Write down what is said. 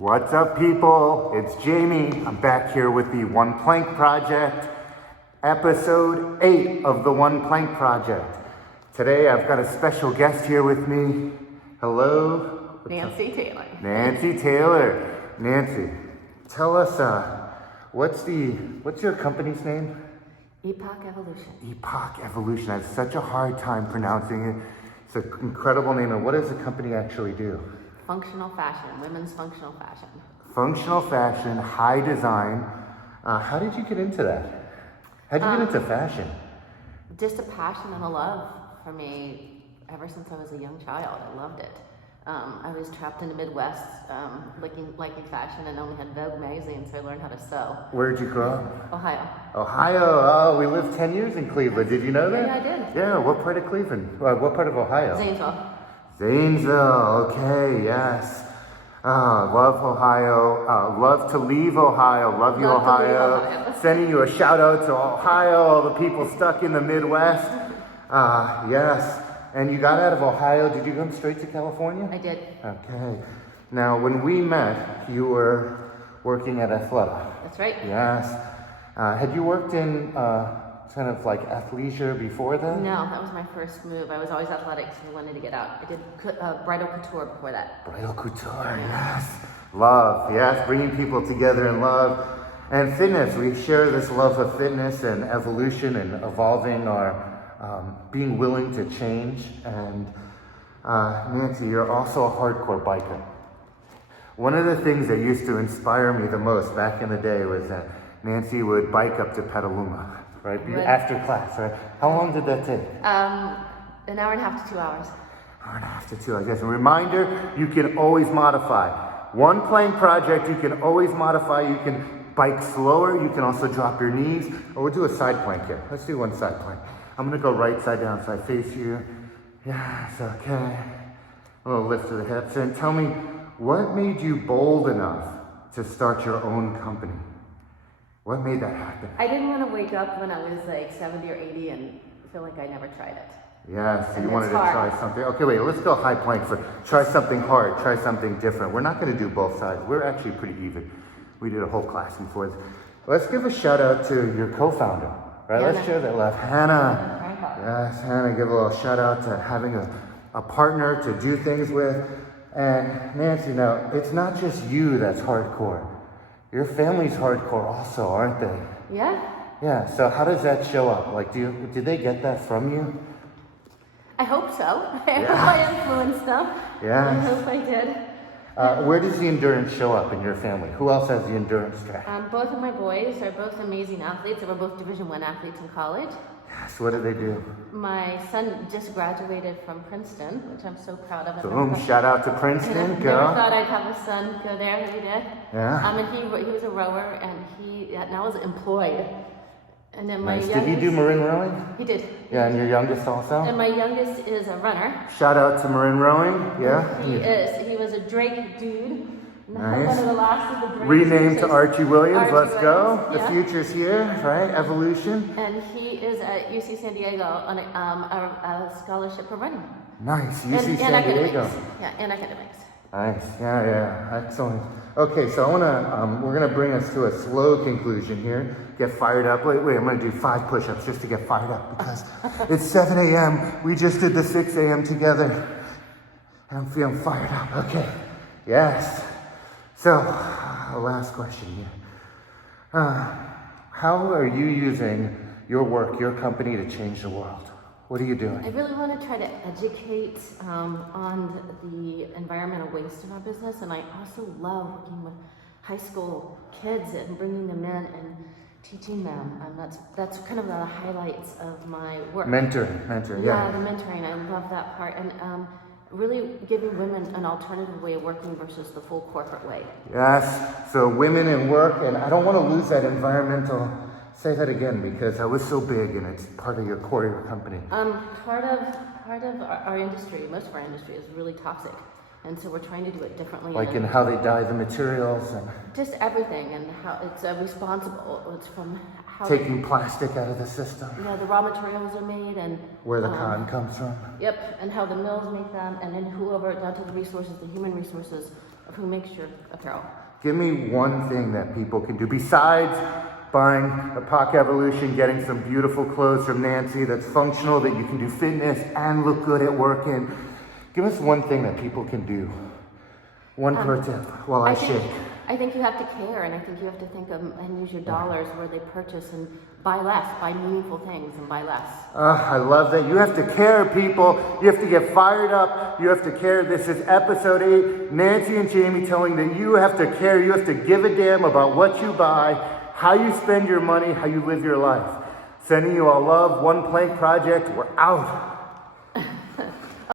What's up, people? It's Jamie. I'm back here with the One Plank Project, episode 8 of the One Plank Project. Today I've got a special guest here with me. Hello? Nancy Taylor. Nancy Taylor. Nancy, tell us, what's your company's name? Époque Evolution. Époque Evolution. I have such a hard time pronouncing it. It's an incredible name. And what does the company actually do? Functional fashion, women's functional fashion. Functional fashion, high design. How did you get into that? How did you get into fashion? Just a passion and a love for me ever since I was a young child. I loved it. I was trapped in the Midwest, liking fashion, and only had Vogue magazine, so I learned how to sew. Where did you grow up? Ohio. Ohio. Oh, we lived 10 years in Cleveland. Did you know that? Yeah, I did. Yeah, what part of Cleveland? What part of Ohio? Zanesville. Zanesville, okay, yes. Love Ohio. Love to leave Ohio. Love you, Love to leave Ohio. Ohio. Sending you a shout out to Ohio, all the people stuck in the Midwest. Yes. And you got out of Ohio. Did you come straight to California? I did. Okay. Now, when we met, you were working at Athleta. That's right. Yes. Had you worked in kind of like athleisure before then? No, that was my first move. I was always athletic, so I wanted to get out. I did bridal couture before that. Bridal couture, yes. Love, yes. Bringing people together in love. And fitness. We share this love of fitness and evolution and evolving our being willing to change. And Nancy, you're also a hardcore biker. One of the things that used to inspire me the most back in the day was that Nancy would bike up to Petaluma, right? After class, right? How long did that take? An hour and a half to 2 hours. Hour and a half to 2 hours. Yes, a reminder, you can always modify. One Plank Project, you can always modify. You can bike slower. You can also drop your knees. Or we'll do a side plank here. Let's do one side plank. I'm gonna go right side down, so I face you. Yes, okay. A little lift to the hips. And tell me, what made you bold enough to start your own company? What made that happen? I didn't want to wake up when I was like 70 or 80 and feel like I never tried it. Yes, so you And wanted it's to hard. try something. Okay, wait, let's go high plank for try something hard, try something different. We're not gonna do both sides. We're actually pretty even. We did a whole class before. Let's give a shout out to your co-founder, right? Hannah. Let's share that love. Hannah. Yes, Hannah, give a little shout out to having a partner to do things with. And Nancy, now, it's not just you that's hardcore. Your family's hardcore also, aren't they? Yeah? Yeah, so how does that show up? Like, did they get that from you? I hope so. I hope Yeah. I influenced them. Yes. I hope I did. Where does the endurance show up in your family? Who else has the endurance track? Both of my boys are both amazing athletes. They were both Division I athletes in college. Yes, what do they do? My son just graduated from Princeton, which I'm so proud of. Boom, shout out to I Princeton, never girl. thought I'd have a son go there, but he did. Yeah. And he was a rower, and he now is employed. And then my Nice. youngest, Did he do marine rowing? He did. Yeah, and your youngest also? And my youngest is a runner. Shout out to marine rowing, yeah? He is. He was a Drake dude. Nice. One of the last of the Drakes. Renamed to Archie Williams, Archie let's go. Williams, The yeah. future's here, right? Evolution. And he is at UC San Diego on a scholarship for running. Nice, UC And San academics. Diego. Yeah, and academics. Nice, yeah, excellent. Okay, so we're gonna bring us to a slow conclusion here. Get fired up. Wait, I'm gonna do 5 push-ups just to get fired up because it's 7 a.m. We just did the 6 a.m. together. And I'm feeling fired up. Okay, yes. So, last question here. How are you using your work, your company to change the world? What are you doing? I really want to try to educate on the environmental waste in our business, and I also love working with high school kids and bringing them in and teaching them. That's kind of the highlights of my work. Mentor, Yeah, the mentoring. I love that part, and really giving women an alternative way of working versus the full corporate way. Yes, so women in work, and I don't want to lose that environmental. Say that again because I was so big and it's part of your core of your company. Part of our industry, most of our industry is really toxic. And so we're trying to do it differently. Like in how they dye the materials and just everything and how it's responsible. It's from how taking plastic out of the system. the raw materials are made and Where the cotton comes from. Yep, and how the mills make them, and then whoever down to the resources, the human resources who makes your apparel. Give me one thing that people can do besides buying Époque Evolution, getting some beautiful clothes from Nancy that's functional, that you can do fitness and look good at work in. Give us one thing that people can do. One per tip while I shake. I think you have to care, and I think you have to think of and use your dollars where they purchase and buy less, buy meaningful things and buy less. I love that. You have to care, people. You have to get fired up. You have to care. This is episode 8. Nancy and Jamie telling that you have to care. You have to give a damn about what you buy, how you spend your money, how you live your life. Sending you all love. One Plank Project. We're out.